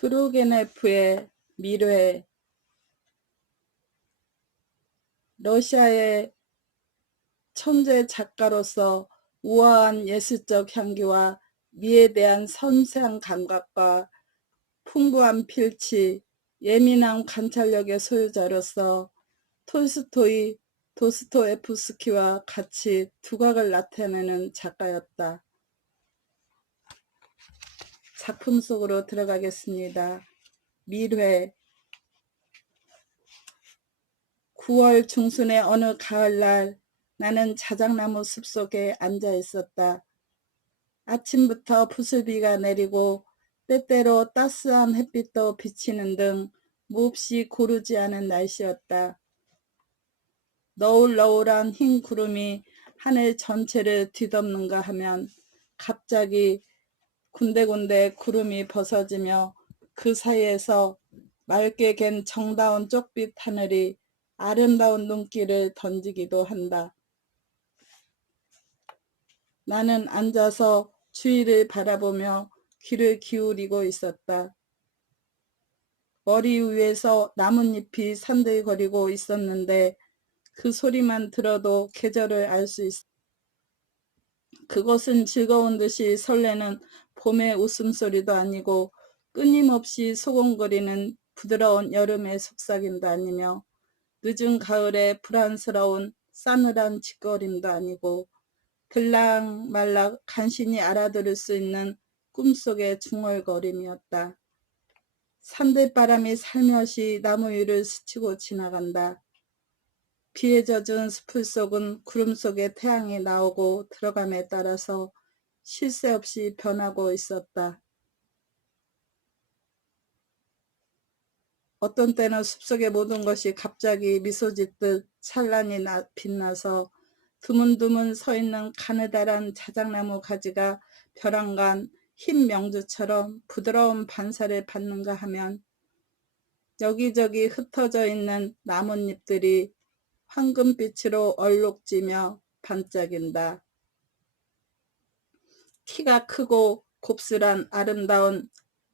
투르게네프의 미래. 러시아의 천재 작가로서 우아한 예술적 향기와 미에 대한 섬세한 감각과 풍부한 필치, 예민한 관찰력의 소유자로서 톨스토이, 도스토옙스키와 같이 두각을 나타내는 작가였다. 작품 속으로 들어가겠습니다. 밀회. 9월 중순의 어느 가을날 나는 자작나무 숲속에 앉아 있었다. 아침부터 부슬비가 내리고 때때로 따스한 햇빛도 비치는 등 몹시 고르지 않은 날씨였다. 너울너울한 흰 구름이 하늘 전체를 뒤덮는가 하면 갑자기 군데군데 구름이 벗어지며 그 사이에서 맑게 갠 정다운 쪽빛 하늘이 아름다운 눈길을 던지기도 한다. 나는 앉아서 주위를 바라보며 귀를 기울이고 있었다. 머리 위에서 나뭇잎이 산들거리고 있었는데 그 소리만 들어도 계절을 알 수 있었다. 그것은 즐거운 듯이 설레는 봄의 웃음소리도 아니고 끊임없이 소곤거리는 부드러운 여름의 속삭임도 아니며 늦은 가을의 불안스러운 싸늘한 짓거림도 아니고 들락말락 간신히 알아들을 수 있는 꿈속의 중얼거림이었다. 산들바람이 살며시 나무 위를 스치고 지나간다. 비에 젖은 숲을 속은 구름 속에 태양이 나오고 들어감에 따라서 쉴 새 없이 변하고 있었다. 어떤 때는 숲속의 모든 것이 갑자기 미소 짓듯 찬란히 빛나서 드문드문 서 있는 가느다란 자작나무 가지가 벼랑간 흰 명주처럼 부드러운 반사를 받는가 하면 여기저기 흩어져 있는 나뭇잎들이 황금빛으로 얼룩지며 반짝인다. 키가 크고 곱슬한 아름다운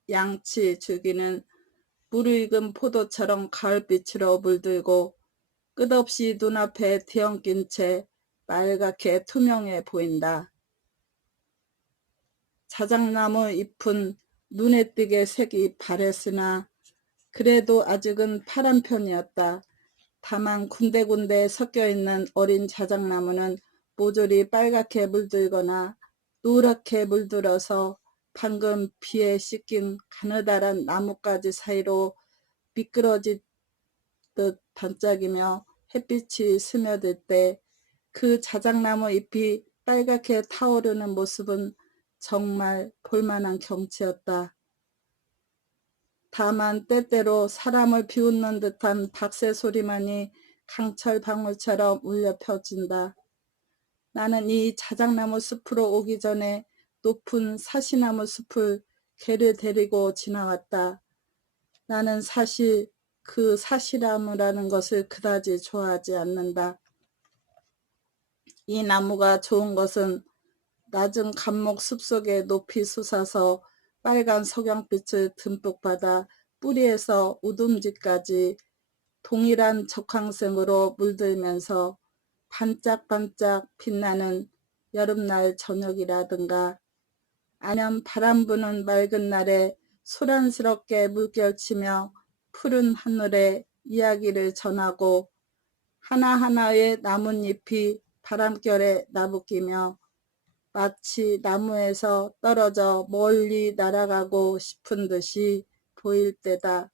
양치 줄기는 무르익은 포도처럼 가을빛으로 물들고 끝없이 눈앞에 뒤엉킨 채 빨갛게 투명해 보인다. 자작나무 잎은 눈에 띄게 색이 바랬으나 그래도 아직은 파란 편이었다. 다만 군데군데 섞여있는 어린 자작나무는 모조리 빨갛게 물들거나 노랗게 물들어서 방금 비에 씻긴 가느다란 나뭇가지 사이로 미끄러지듯 반짝이며 햇빛이 스며들 때 그 자작나무 잎이 빨갛게 타오르는 모습은 정말 볼만한 경치였다. 다만 때때로 사람을 비웃는 듯한 박새 소리만이 강철 방울처럼 울려 퍼진다. 나는 이 자작나무 숲으로 오기 전에 높은 사시나무 숲을 개를 데리고 지나왔다. 나는 사실 그 사시나무라는 것을 그다지 좋아하지 않는다. 이 나무가 좋은 것은 낮은 감목 숲속에 높이 솟아서 빨간 석양빛을 듬뿍 받아 뿌리에서 우둠지까지 동일한 적황색으로 물들면서 반짝반짝 빛나는 여름날 저녁이라든가 아니면 바람 부는 맑은 날에 소란스럽게 물결치며 푸른 하늘에 이야기를 전하고 하나하나의 나뭇잎이 바람결에 나부끼며 마치 나무에서 떨어져 멀리 날아가고 싶은 듯이 보일 때다.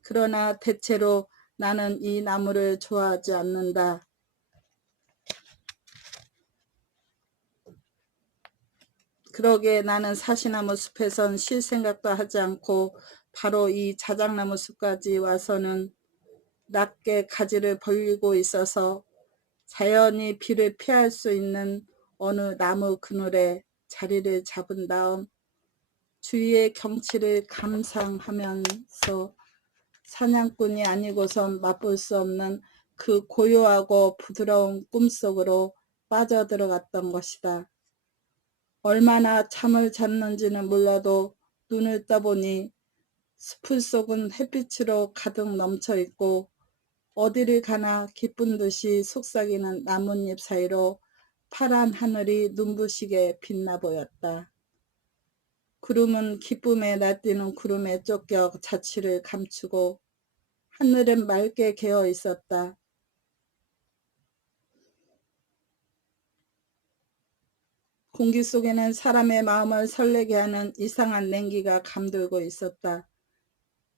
그러나 대체로 나는 이 나무를 좋아하지 않는다. 그러게 나는 사시나무 숲에선 쉴 생각도 하지 않고 바로 이 자작나무 숲까지 와서는 낮게 가지를 벌리고 있어서 자연히 비를 피할 수 있는 어느 나무 그늘에 자리를 잡은 다음 주위의 경치를 감상하면서 사냥꾼이 아니고선 맛볼 수 없는 그 고요하고 부드러운 꿈속으로 빠져들어갔던 것이다. 얼마나 잠을 잤는지는 몰라도 눈을 떠보니 숲을 속은 햇빛으로 가득 넘쳐 있고 어디를 가나 기쁜 듯이 속삭이는 나뭇잎 사이로 파란 하늘이 눈부시게 빛나 보였다. 구름은 기쁨에 날뛰는 구름에 쫓겨 자취를 감추고 하늘은 맑게 개어 있었다. 공기 속에는 사람의 마음을 설레게 하는 이상한 냉기가 감돌고 있었다.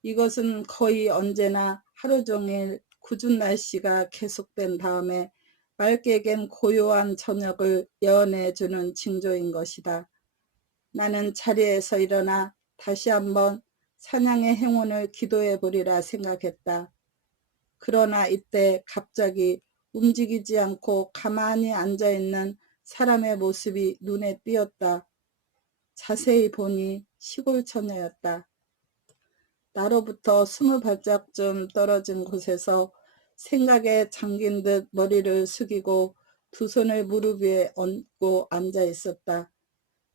이것은 거의 언제나 하루 종일 궂은 날씨가 계속된 다음에 맑게 갠 고요한 저녁을 예언해주는 징조인 것이다. 나는 자리에서 일어나 다시 한번 사냥의 행운을 기도해 보리라 생각했다. 그러나 이때 갑자기 움직이지 않고 가만히 앉아있는 사람의 모습이 눈에 띄었다. 자세히 보니 시골 처녀였다. 나로부터 20발짝쯤 떨어진 곳에서 생각에 잠긴 듯 머리를 숙이고 두 손을 무릎 위에 얹고 앉아 있었다.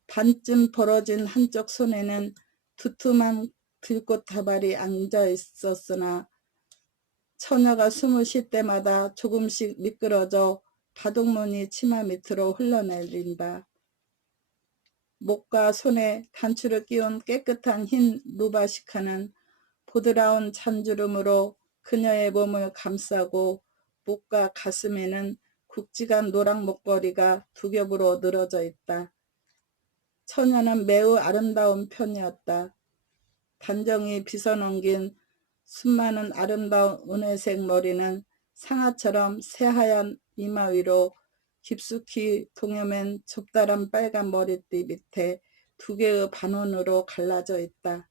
반쯤 벌어진 한쪽 손에는 두툼한 들꽃 다발이 앉아 있었으나 처녀가 숨을 쉴 때마다 조금씩 미끄러져 바둑무늬 치마 밑으로 흘러내린다. 목과 손에 단추를 끼운 깨끗한 흰 루바시카는 보드라운 잔주름으로 그녀의 몸을 감싸고 목과 가슴에는 굵직한 노랑 목걸이가 두 겹으로 늘어져 있다. 처녀는 매우 아름다운 편이었다. 단정히 빗어넘긴 수많은 아름다운 은회색 머리는 상아처럼 새하얀 이마 위로 깊숙이 동여맨 좁다란 빨간 머리띠 밑에 두 개의 반원으로 갈라져 있다.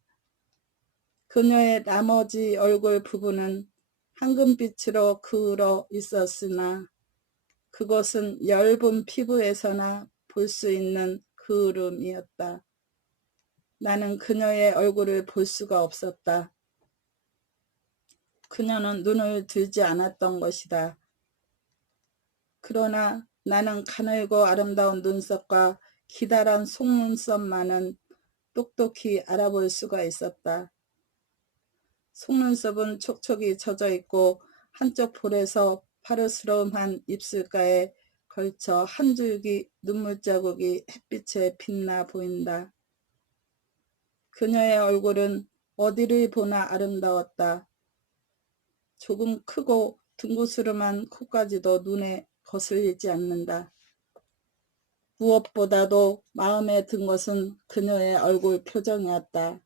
그녀의 나머지 얼굴 부분은 황금빛으로 그을어 있었으나 그것은 엷은 피부에서나 볼 수 있는 그을음이었다. 나는 그녀의 얼굴을 볼 수가 없었다. 그녀는 눈을 들지 않았던 것이다. 그러나 나는 가늘고 아름다운 눈썹과 기다란 속눈썹만은 똑똑히 알아볼 수가 있었다. 속눈썹은 촉촉이 젖어 있고 한쪽 볼에서 파르스러움한 입술가에 걸쳐 한 줄기 눈물 자국이 햇빛에 빛나 보인다. 그녀의 얼굴은 어디를 보나 아름다웠다. 조금 크고 둥그스름한 코까지도 눈에 거슬리지 않는다. 무엇보다도 마음에 든 것은 그녀의 얼굴 표정이었다.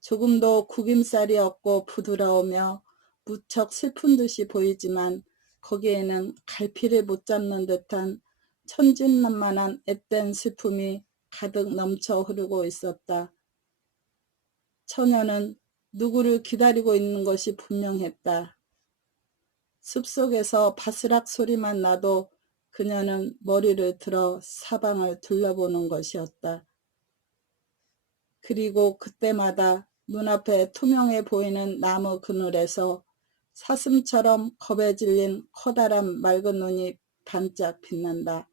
조금도 구김살이 없고 부드러우며 무척 슬픈 듯이 보이지만 거기에는 갈피를 못 잡는 듯한 천진난만한 앳된 슬픔이 가득 넘쳐 흐르고 있었다. 처녀는 누구를 기다리고 있는 것이 분명했다. 숲속에서 바스락 소리만 나도 그녀는 머리를 들어 사방을 둘러보는 것이었다. 그리고 그때마다 눈앞에 투명해 보이는 나무 그늘에서 사슴처럼 겁에 질린 커다란 맑은 눈이 반짝 빛난다.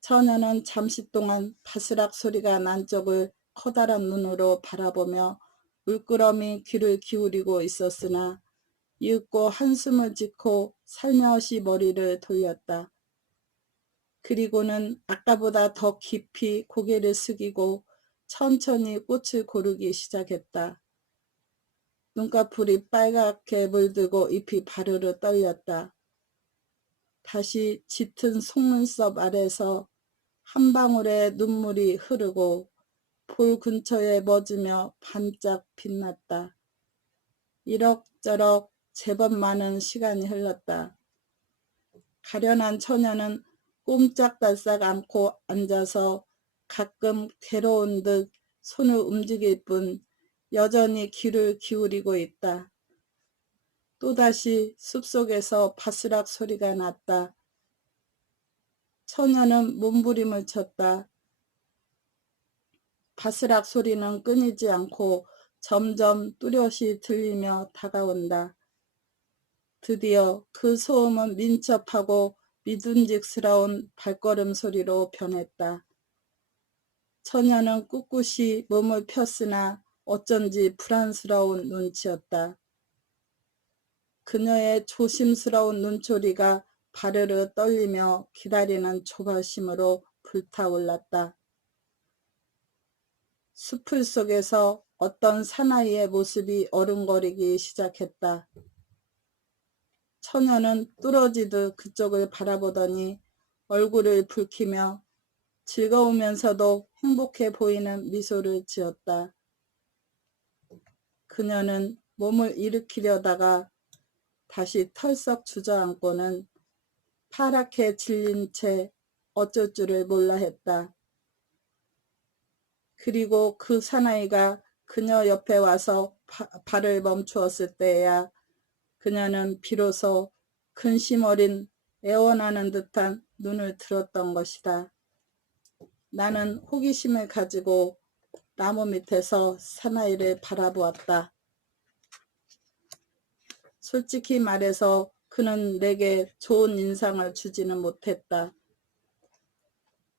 처녀는 잠시 동안 바스락 소리가 난 쪽을 커다란 눈으로 바라보며 물끄러미 귀를 기울이고 있었으나 이윽고 한숨을 짓고 살며시 머리를 돌렸다. 그리고는 아까보다 더 깊이 고개를 숙이고 천천히 꽃을 고르기 시작했다. 눈꺼풀이 빨갛게 물들고 잎이 바르르 떨렸다. 다시 짙은 속눈썹 아래서 한 방울의 눈물이 흐르고 볼 근처에 멎으며 반짝 빛났다. 이럭저럭 제법 많은 시간이 흘렀다. 가련한 처녀는 꼼짝달싹 않고 앉아서 가끔 괴로운 듯 손을 움직일 뿐 여전히 귀를 기울이고 있다. 또다시 숲속에서 바스락 소리가 났다. 처녀는 몸부림을 쳤다. 바스락 소리는 끊이지 않고 점점 뚜렷이 들리며 다가온다. 드디어 그 소음은 민첩하고 믿음직스러운 발걸음 소리로 변했다. 처녀는 꿋꿋이 몸을 폈으나 어쩐지 불안스러운 눈치였다. 그녀의 조심스러운 눈초리가 바르르 떨리며 기다리는 조바심으로 불타올랐다. 수풀 속에서 어떤 사나이의 모습이 어른거리기 시작했다. 처녀는 뚫어지듯 그쪽을 바라보더니 얼굴을 붉히며 즐거우면서도 행복해 보이는 미소를 지었다. 그녀는 몸을 일으키려다가 다시 털썩 주저앉고는 파랗게 질린 채 어쩔 줄을 몰라 했다. 그리고 그 사나이가 그녀 옆에 와서 발을 멈추었을 때야 그녀는 비로소 근심 어린 애원하는 듯한 눈을 들었던 것이다. 나는 호기심을 가지고 나무 밑에서 사나이를 바라보았다. 솔직히 말해서 그는 내게 좋은 인상을 주지는 못했다.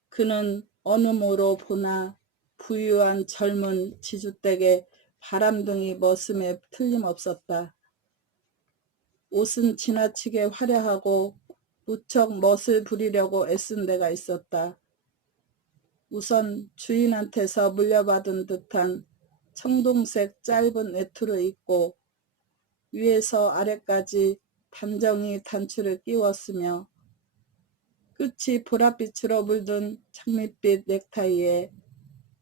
그는 어느 모로 보나 부유한 젊은 지주댁의 바람둥이 머슴에 틀림없었다. 옷은 지나치게 화려하고 무척 멋을 부리려고 애쓴 데가 있었다. 우선 주인한테서 물려받은 듯한 청동색 짧은 외투를 입고 위에서 아래까지 단정히 단추를 끼웠으며 끝이 보랏빛으로 물든 장밋빛 넥타이에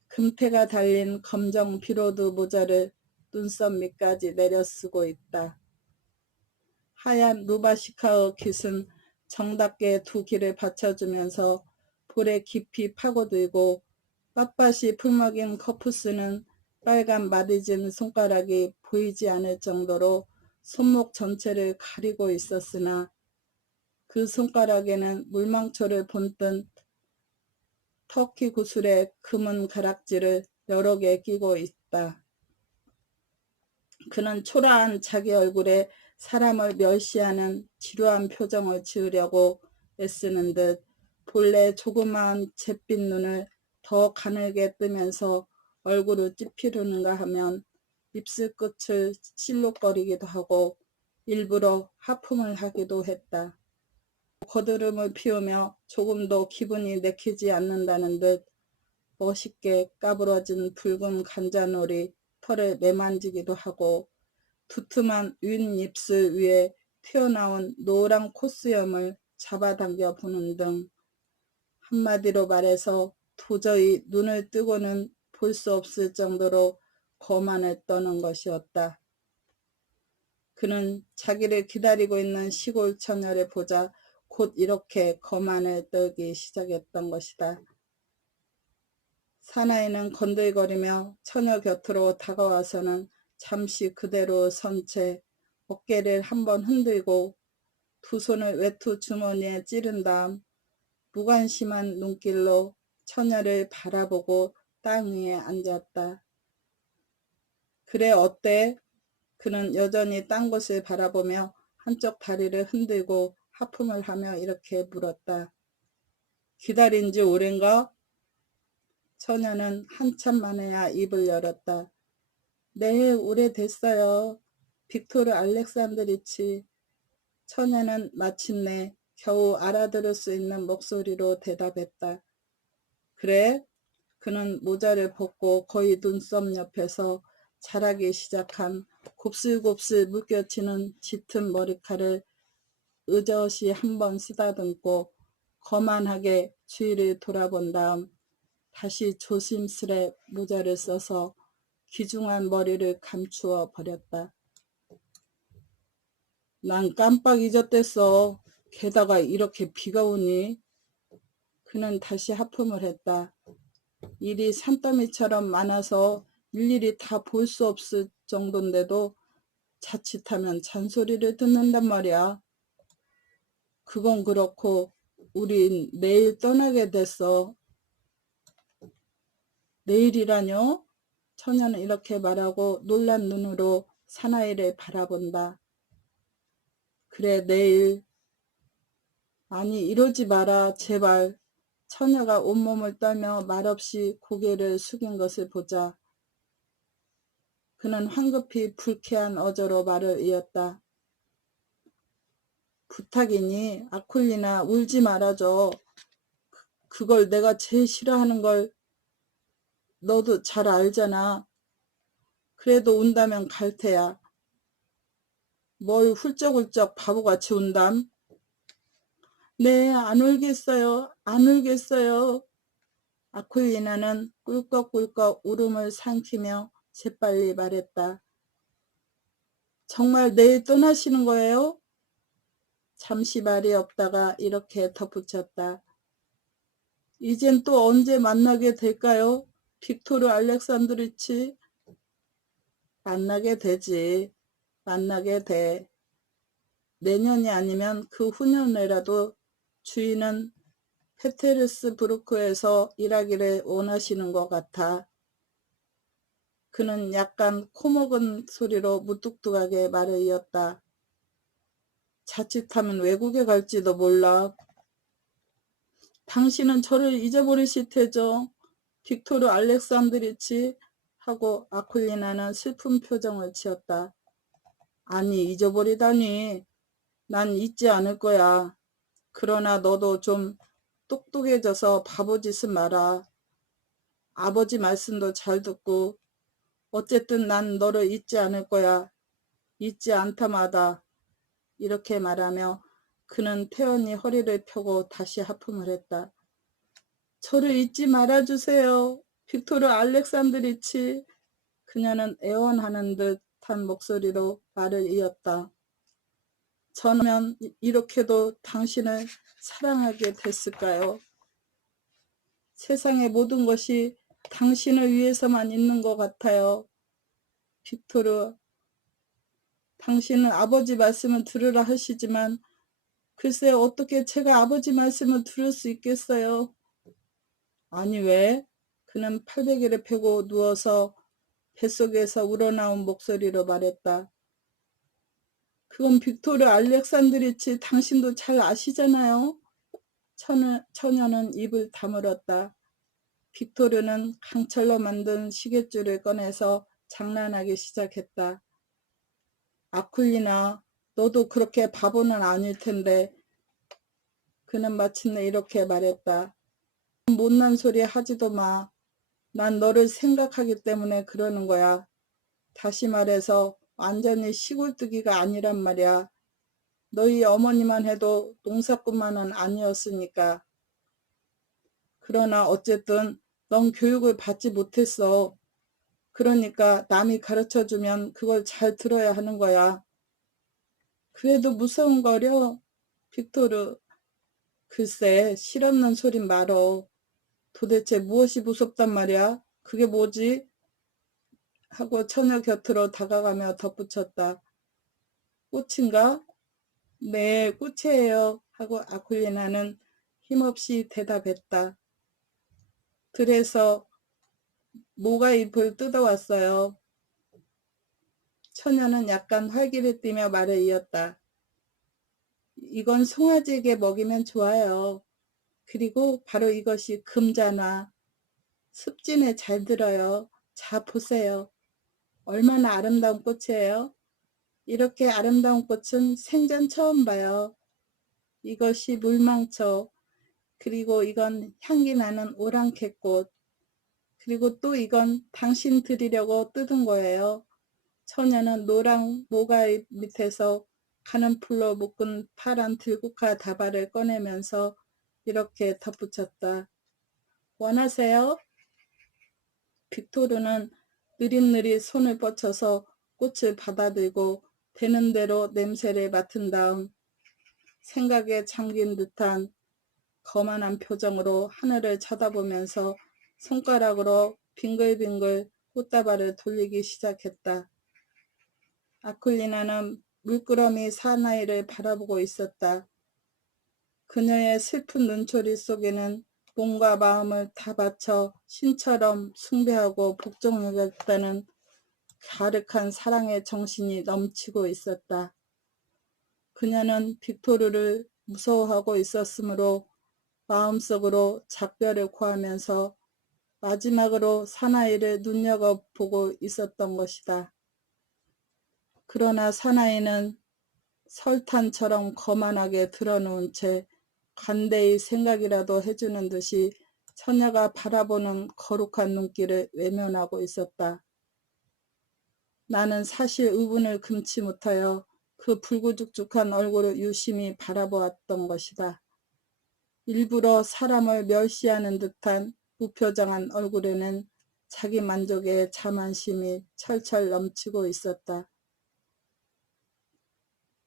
금태가 달린 검정 비로드 모자를 눈썹 밑까지 내려 쓰고 있다. 하얀 루바시카의 깃은 정답게 두 귀를 받쳐주면서 볼에 깊이 파고들고 빳빳이 풀먹인 커프스는 빨간 마디진 손가락이 보이지 않을 정도로 손목 전체를 가리고 있었으나 그 손가락에는 물망초를 본뜬 터키 구슬에 금은 가락지를 여러 개 끼고 있다. 그는 초라한 자기 얼굴에 사람을 멸시하는 지루한 표정을 지으려고 애쓰는 듯 본래 조그마한 잿빛 눈을 더 가늘게 뜨면서 얼굴을 찌푸리는가 하면 입술 끝을 실룩거리기도 하고 일부러 하품을 하기도 했다. 거드름을 피우며 조금도 기분이 내키지 않는다는 듯 멋있게 까부러진 붉은 간자놀이 털을 매만지기도 하고 두툼한 윗입술 위에 튀어나온 노란 콧수염을 잡아당겨 보는 등 한마디로 말해서 도저히 눈을 뜨고는 볼 수 없을 정도로 거만을 떠는 것이었다. 그는 자기를 기다리고 있는 시골 처녀를 보자 곧 이렇게 거만을 떨기 시작했던 것이다. 사나이는 건들거리며 처녀 곁으로 다가와서는 잠시 그대로 선 채 어깨를 한번 흔들고 두 손을 외투 주머니에 찌른 다음 무관심한 눈길로 처녀를 바라보고 땅 위에 앉았다. 그래 어때? 그는 여전히 딴 곳을 바라보며 한쪽 다리를 흔들고 하품을 하며 이렇게 물었다. 기다린 지 오랜가? 처녀는 한참 만에야 입을 열었다. 네, 오래됐어요. 빅토르 알렉산드리치. 처녀는 마침내 겨우 알아들을 수 있는 목소리로 대답했다. 그래? 그는 모자를 벗고 거의 눈썹 옆에서 자라기 시작한 곱슬곱슬 물결치는 짙은 머리칼을 의젓이 한번 쓰다듬고 거만하게 주위를 돌아본 다음 다시 조심스레 모자를 써서 귀중한 머리를 감추어 버렸다. 난 깜빡 잊었댔어. 게다가 이렇게 비가 오니? 그는 다시 하품을 했다. 일이 산더미처럼 많아서 일일이 다 볼 수 없을 정도인데도 자칫하면 잔소리를 듣는단 말이야. 그건 그렇고 우린 내일 떠나게 됐어. 내일이라뇨? 처녀는 이렇게 말하고 놀란 눈으로 사나이를 바라본다. 그래 내일. 아니 이러지 마라 제발. 처녀가 온몸을 떨며 말없이 고개를 숙인 것을 보자 그는 황급히 불쾌한 어조로 말을 이었다. 부탁이니 아쿨리나 울지 말아줘. 그걸 내가 제일 싫어하는 걸 너도 잘 알잖아. 그래도 운다면 갈 테야. 뭘 훌쩍훌쩍 바보같이 운담? 네, 안 울겠어요. 안 울겠어요. 아쿨리나는 꿀꺽꿀꺽 울음을 삼키며 재빨리 말했다. 정말 내일 떠나시는 거예요? 잠시 말이 없다가 이렇게 덧붙였다. 이젠 또 언제 만나게 될까요? 빅토르 알렉산드리치? 만나게 되지. 만나게 돼. 내년이 아니면 그 후년에라도 주인은 페테르스부르크에서 일하기를 원하시는 것 같아. 그는 약간 코먹은 소리로 무뚝뚝하게 말을 이었다. 자칫하면 외국에 갈지도 몰라. 당신은 저를 잊어버리실 테죠. 빅토르 알렉산드리치 하고 아쿨리나는 슬픈 표정을 지었다. 아니, 잊어버리다니. 난 잊지 않을 거야. 그러나 너도 좀 똑똑해져서 바보짓은 마라. 아버지 말씀도 잘 듣고 어쨌든 난 너를 잊지 않을 거야. 잊지 않다마다. 이렇게 말하며 그는 태연히 허리를 펴고 다시 하품을 했다. 저를 잊지 말아주세요. 빅토르 알렉산드리치. 그녀는 애원하는 듯한 목소리로 말을 이었다. 저는 이렇게도 당신을 사랑하게 됐을까요? 세상의 모든 것이 당신을 위해서만 있는 것 같아요. 빅토르, 당신은 아버지 말씀을 들으라 하시지만 글쎄 어떻게 제가 아버지 말씀을 들을 수 있겠어요? 아니 왜? 그는 팔베개를 펴고 누워서 뱃속에서 우러나온 목소리로 말했다. 그건 빅토르 알렉산드리치 당신도 잘 아시잖아요. 처녀는 입을 다물었다. 빅토르는 강철로 만든 시계줄을 꺼내서 장난하기 시작했다. 아쿨리나, 너도 그렇게 바보는 아닐 텐데. 그는 마침내 이렇게 말했다. 못난 소리 하지도 마. 난 너를 생각하기 때문에 그러는 거야. 다시 말해서 완전히 시골뜨기가 아니란 말이야. 너희 어머니만 해도 농사꾼만은 아니었으니까. 그러나 어쨌든 넌 교육을 받지 못했어. 그러니까 남이 가르쳐주면 그걸 잘 들어야 하는 거야. 그래도 무서운거려? 빅토르. 글쎄, 실없는 소린 말어. 도대체 무엇이 무섭단 말이야? 그게 뭐지? 하고 처녀 곁으로 다가가며 덧붙였다. 꽃인가? 네, 꽃이에요. 하고 아쿨리나는 힘없이 대답했다. 들에서 모가잎을 뜯어왔어요. 처녀는 약간 활기를 띠며 말을 이었다. 이건 송아지에게 먹이면 좋아요. 그리고 바로 이것이 금자나 습진에 잘 들어요. 자 보세요. 얼마나 아름다운 꽃이에요. 이렇게 아름다운 꽃은 생전 처음 봐요. 이것이 물망초, 그리고 이건 향기 나는 오랑캐꽃, 그리고 또 이건 당신 드리려고 뜯은 거예요. 처녀는 노랑 모가잎 밑에서 가는 풀로 묶은 파란 들국화 다발을 꺼내면서 이렇게 덧붙였다. 원하세요? 빅토르는 느릿느릿 손을 뻗쳐서 꽃을 받아들고 되는 대로 냄새를 맡은 다음 생각에 잠긴 듯한 거만한 표정으로 하늘을 쳐다보면서 손가락으로 빙글빙글 꽃다발을 돌리기 시작했다. 아쿨리나는 물끄러미 사나이를 바라보고 있었다. 그녀의 슬픈 눈초리 속에는 몸과 마음을 다 바쳐 신처럼 숭배하고 복종하겠다는 가득한 사랑의 정신이 넘치고 있었다. 그녀는 빅토르를 무서워하고 있었으므로 마음속으로 작별을 구하면서 마지막으로 사나이를 눈여겨보고 있었던 것이다. 그러나 사나이는 설탄처럼 거만하게 드러놓은 채 관대히 생각이라도 해주는 듯이 처녀가 바라보는 거룩한 눈길을 외면하고 있었다. 나는 사실 의분을 금치 못하여 그 불구죽죽한 얼굴을 유심히 바라보았던 것이다. 일부러 사람을 멸시하는 듯한 무표정한 얼굴에는 자기 만족의 자만심이 철철 넘치고 있었다.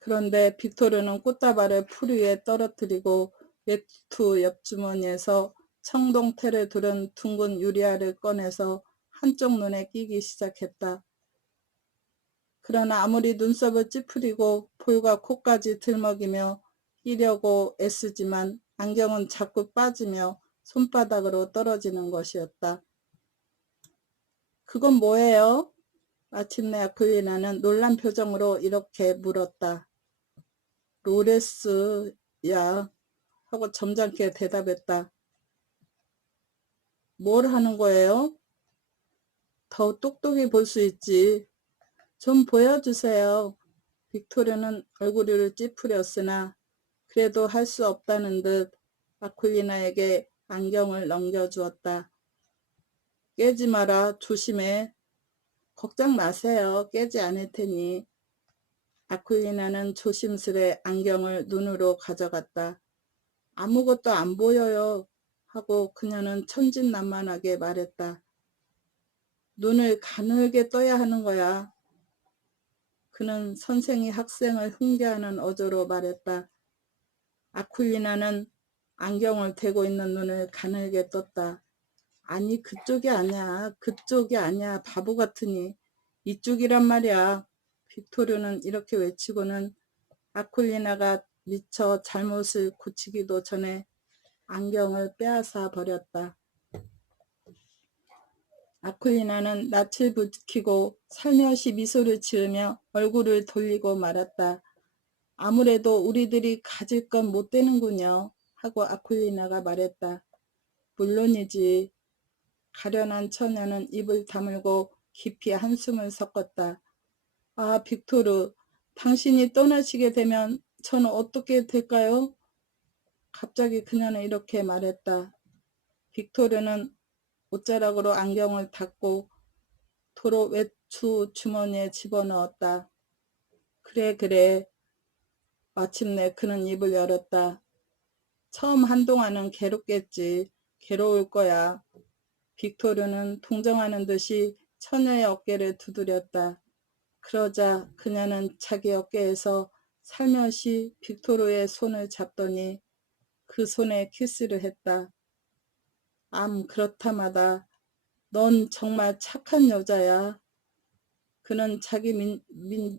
그런데 빅토르는 꽃다발을 풀 위에 떨어뜨리고 외투 옆주머니에서 청동태를 두른 둥근 유리알을 꺼내서 한쪽 눈에 끼기 시작했다. 그러나 아무리 눈썹을 찌푸리고 볼과 코까지 들먹이며 끼려고 애쓰지만 안경은 자꾸 빠지며 손바닥으로 떨어지는 것이었다. 그건 뭐예요? 마침내 아쿨리나는 놀란 표정으로 이렇게 물었다. 로레스야 하고 점잖게 대답했다. 뭘 하는 거예요? 더 똑똑히 볼 수 있지. 좀 보여주세요. 빅토르는 얼굴을 찌푸렸으나 그래도 할 수 없다는 듯 아쿨리나에게 안경을 넘겨주었다. 깨지 마라. 조심해. 걱정 마세요. 깨지 않을 테니. 아쿨리나는 조심스레 안경을 눈으로 가져갔다. 아무것도 안 보여요. 하고 그녀는 천진난만하게 말했다. 눈을 가늘게 떠야 하는 거야. 그는 선생이 학생을 훈계하는 어조로 말했다. 아쿨리나는 안경을 대고 있는 눈을 가늘게 떴다. 아니 그쪽이 아니야. 그쪽이 아니야. 바보 같으니. 이쪽이란 말이야. 빅토르는 이렇게 외치고는 아쿨리나가 미처 잘못을 고치기도 전에 안경을 빼앗아 버렸다. 아쿨리나는 낯을 붉히고 살며시 미소를 지으며 얼굴을 돌리고 말았다. 아무래도 우리들이 가질 건 못 되는군요. 하고 아쿨리나가 말했다. 물론이지. 가련한 처녀는 입을 다물고 깊이 한숨을 섞었다. 아, 빅토르, 당신이 떠나시게 되면 저는 어떻게 될까요? 갑자기 그녀는 이렇게 말했다. 빅토르는 옷자락으로 안경을 닫고 도로 외투 주머니에 집어넣었다. 그래. 마침내 그는 입을 열었다. 처음 한동안은 괴롭겠지. 괴로울 거야. 빅토르는 동정하는 듯이 처녀의 어깨를 두드렸다. 그러자 그녀는 자기 어깨에서 살며시 빅토르의 손을 잡더니 그 손에 키스를 했다. 그렇다마다 넌 정말 착한 여자야. 그는 자기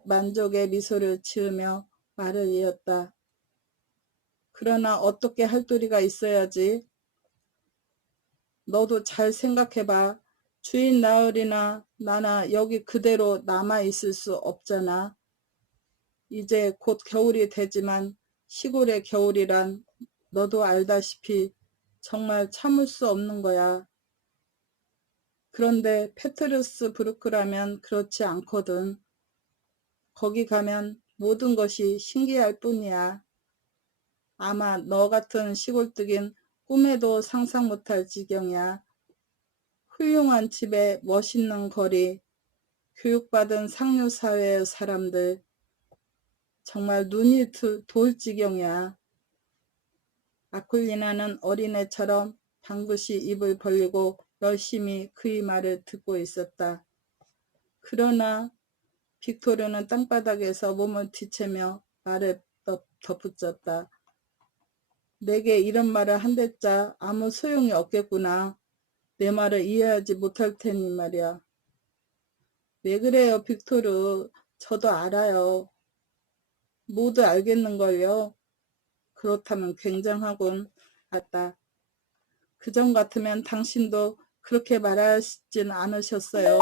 만족의 미소를 지으며 말을 이었다. 그러나 어떻게 할 도리가 있어야지. 너도 잘 생각해봐. 주인 나으리나 나나 여기 그대로 남아있을 수 없잖아. 이제 곧 겨울이 되지만 시골의 겨울이란 너도 알다시피 정말 참을 수 없는 거야. 그런데 페테르스부르크라면 그렇지 않거든. 거기 가면 모든 것이 신기할 뿐이야. 아마 너 같은 시골뜨긴 꿈에도 상상 못할 지경이야. 훌륭한 집에 멋있는 거리, 교육받은 상류사회의 사람들, 정말 눈이 돌 지경이야. 아쿨리나는 어린애처럼 방긋이 입을 벌리고 열심히 그의 말을 듣고 있었다. 그러나 빅토르는 땅바닥에서 몸을 뒤채며 말을 덧붙였다. 내게 이런 말을 한댔자 아무 소용이 없겠구나. 내 말을 이해하지 못할 테니 말이야. 왜 그래요, 빅토르? 저도 알아요. 모두 알겠는걸요. 그렇다면 굉장하군. 맞다. 그전 같으면 당신도 그렇게 말하진 않으셨어요.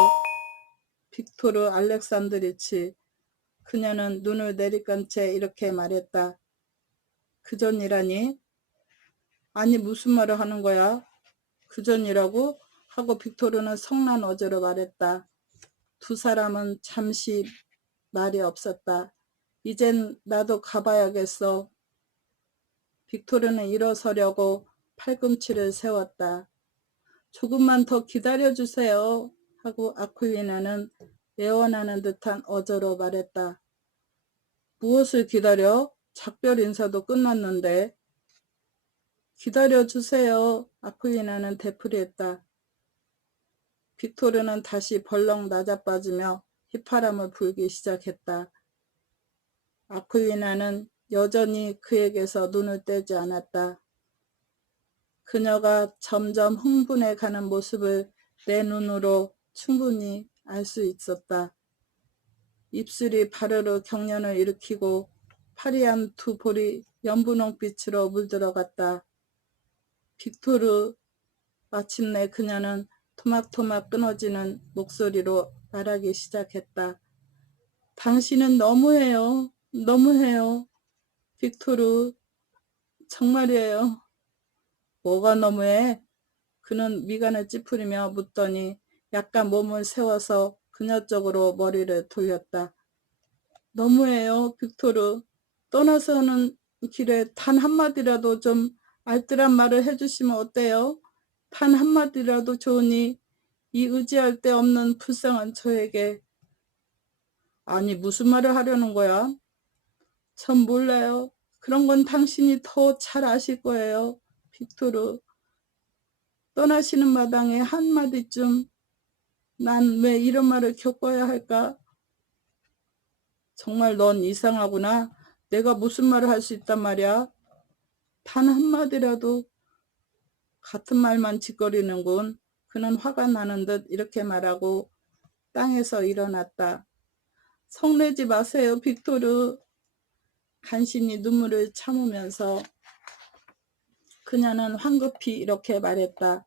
빅토르 알렉산드리치. 그녀는 눈을 내리깐 채 이렇게 말했다. 그전이라니? 아니 무슨 말을 하는 거야? 그전이라고? 하고 빅토르는 성난 어조로 말했다. 두 사람은 잠시 말이 없었다. 이젠 나도 가봐야겠어. 빅토르는 일어서려고 팔꿈치를 세웠다. 조금만 더 기다려주세요. 하고 아쿨리나는 애원하는 듯한 어조로 말했다. 무엇을 기다려? 작별 인사도 끝났는데. 기다려주세요. 아쿨리나는 되풀이했다. 빅토르는 다시 벌렁 낮아빠지며 휘파람을 불기 시작했다. 아쿨리나는 여전히 그에게서 눈을 떼지 않았다. 그녀가 점점 흥분해가는 모습을 내 눈으로 충분히 알 수 있었다. 입술이 바르르 경련을 일으키고 파리한 두 볼이 연분홍빛으로 물들어갔다. 빅토르, 마침내 그녀는 토막토막 끊어지는 목소리로 말하기 시작했다. 당신은 너무해요. 너무해요. 빅토르, 정말이에요. 뭐가 너무해? 그는 미간을 찌푸리며 묻더니 약간 몸을 세워서 그녀 쪽으로 머리를 돌렸다. 너무해요, 빅토르. 떠나서는 길에 단 한마디라도 좀 알뜰한 말을 해주시면 어때요? 단 한마디라도 좋으니 이 의지할 데 없는 불쌍한 저에게. 아니, 무슨 말을 하려는 거야? 전 몰라요. 그런 건 당신이 더 잘 아실 거예요, 빅토르. 떠나시는 마당에 한마디쯤 난 왜 이런 말을 겪어야 할까? 정말 넌 이상하구나. 내가 무슨 말을 할 수 있단 말이야. 단 한마디라도. 같은 말만 짓거리는군. 그는 화가 나는 듯 이렇게 말하고 땅에서 일어났다. 성내지 마세요, 빅토르. 간신히 눈물을 참으면서 그녀는 황급히 이렇게 말했다.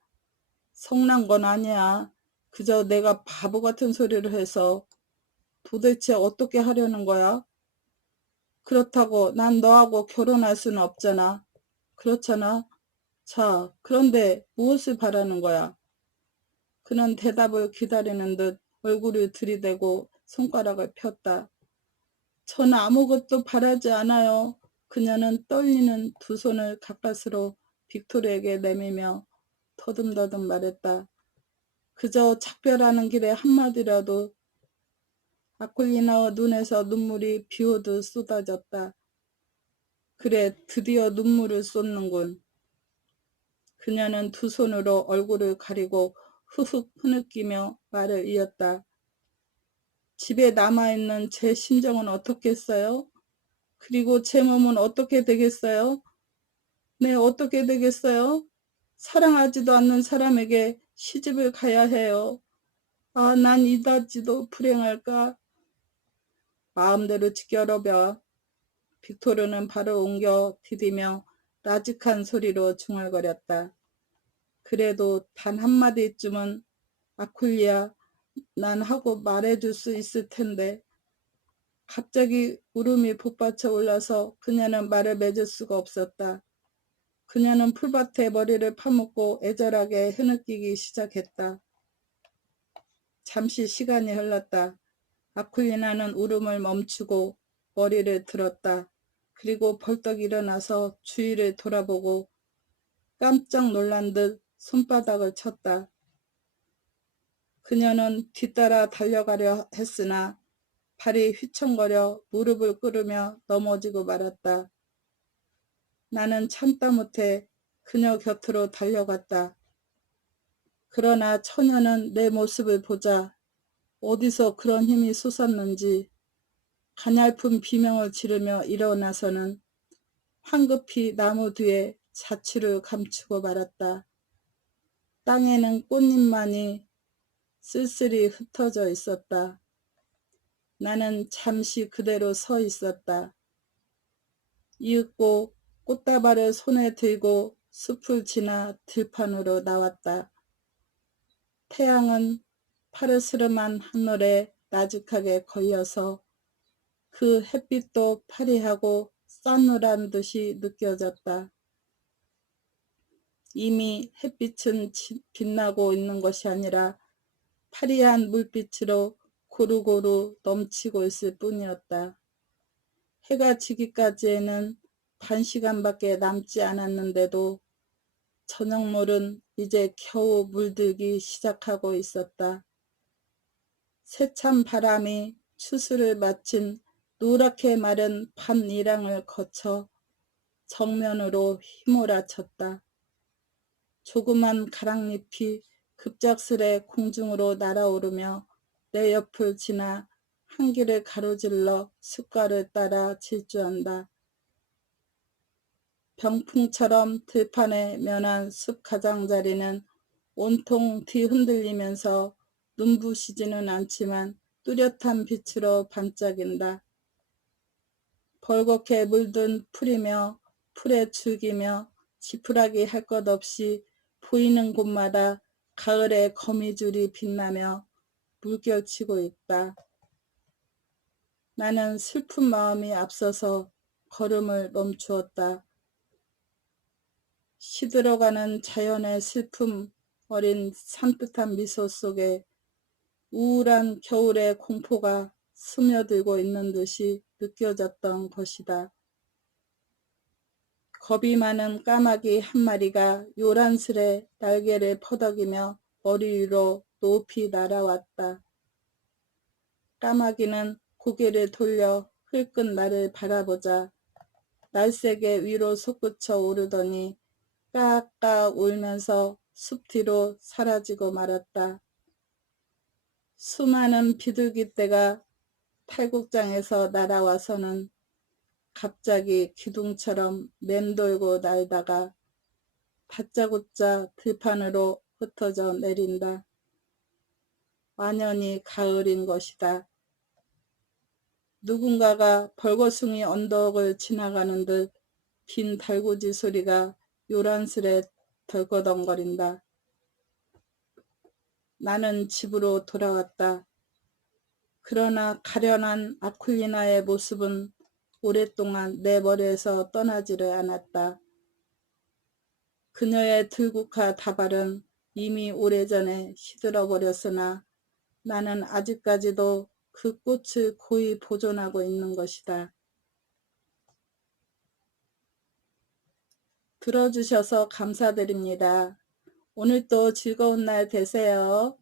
성난 건 아니야. 그저 내가 바보 같은 소리를 해서. 도대체 어떻게 하려는 거야? 그렇다고 난 너하고 결혼할 수는 없잖아. 그렇잖아. 자, 그런데 무엇을 바라는 거야? 그는 대답을 기다리는 듯 얼굴을 들이대고 손가락을 폈다. 전 아무것도 바라지 않아요. 그녀는 떨리는 두 손을 가까스로 빅토르에게 내밀며 더듬더듬 말했다. 그저 작별하는 길에 한마디라도. 아쿨리나의 눈에서 눈물이 비오듯 쏟아졌다. 그래, 드디어 눈물을 쏟는군. 그녀는 두 손으로 얼굴을 가리고 흐흑 흐느끼며 말을 이었다. 집에 남아있는 제 심정은 어떻겠어요? 그리고 제 몸은 어떻게 되겠어요? 네, 어떻게 되겠어요? 사랑하지도 않는 사람에게 시집을 가야 해요. 아, 난 이다지도 불행할까? 마음대로 지켜봐. 빅토르는 발을 옮겨 디디며 나직한 소리로 중얼거렸다. 그래도 단 한마디쯤은 아쿨리아, 난 하고 말해줄 수 있을 텐데. 갑자기 울음이 복받쳐 올라서 그녀는 말을 맺을 수가 없었다. 그녀는 풀밭에 머리를 파묻고 애절하게 흐느끼기 시작했다. 잠시 시간이 흘렀다. 아쿨리나는 울음을 멈추고 머리를 들었다. 그리고 벌떡 일어나서 주위를 돌아보고 깜짝 놀란 듯 손바닥을 쳤다. 그녀는 뒤따라 달려가려 했으나 발이 휘청거려 무릎을 꿇으며 넘어지고 말았다. 나는 참다 못해 그녀 곁으로 달려갔다. 그러나 처녀는 내 모습을 보자 어디서 그런 힘이 솟았는지 가냘픈 비명을 지르며 일어나서는 황급히 나무 뒤에 자취를 감추고 말았다. 땅에는 꽃잎만이 쓸쓸히 흩어져 있었다. 나는 잠시 그대로 서 있었다. 이윽고 꽃다발을 손에 들고 숲을 지나 들판으로 나왔다. 태양은 파르스름한 하늘에 나직하게 걸려서 그 햇빛도 파리하고 싸늘한 듯이 느껴졌다. 이미 햇빛은 빛나고 있는 것이 아니라 파리한 물빛으로 고루고루 넘치고 있을 뿐이었다. 해가 지기까지에는 반 시간밖에 남지 않았는데도 저녁물은 이제 겨우 물들기 시작하고 있었다. 세찬 바람이 추수를 마친 노랗게 마른 밤이랑을 거쳐 정면으로 휘몰아쳤다. 조그만 가랑잎이 급작스레 공중으로 날아오르며 내 옆을 지나 한 길을 가로질러 숲가를 따라 질주한다. 병풍처럼 들판에 면한 숲 가장자리는 온통 뒤흔들리면서 눈부시지는 않지만 뚜렷한 빛으로 반짝인다. 벌겋게 물든 풀이며 풀에 줄기며 지푸라기 할 것 없이 보이는 곳마다 가을의 거미줄이 빛나며 물결치고 있다. 나는 슬픈 마음이 앞서서 걸음을 멈추었다. 시들어가는 자연의 슬픔 어린 산뜻한 미소 속에 우울한 겨울의 공포가 스며들고 있는 듯이 느껴졌던 것이다. 겁이 많은 까마귀 한 마리가 요란스레 날개를 퍼덕이며 머리 위로 높이 날아왔다. 까마귀는 고개를 돌려 흘끈 나를 바라보자 날쌔게 위로 솟구쳐 오르더니 까악 울면서 숲 뒤로 사라지고 말았다. 수많은 비둘기떼가 탈곡장에서 날아와서는 갑자기 기둥처럼 맴돌고 날다가 다짜고짜 들판으로 흩어져 내린다. 완연히 가을인 것이다. 누군가가 벌거숭이 언덕을 지나가는 듯 빈 달구지 소리가 요란스레 덜거덩거린다. 나는 집으로 돌아왔다. 그러나 가련한 아쿨리나의 모습은 오랫동안 내 머리에서 떠나지를 않았다. 그녀의 들국화 다발은 이미 오래전에 시들어버렸으나 나는 아직까지도 그 꽃을 고이 보존하고 있는 것이다. 들어주셔서 감사드립니다. 오늘도 즐거운 날 되세요.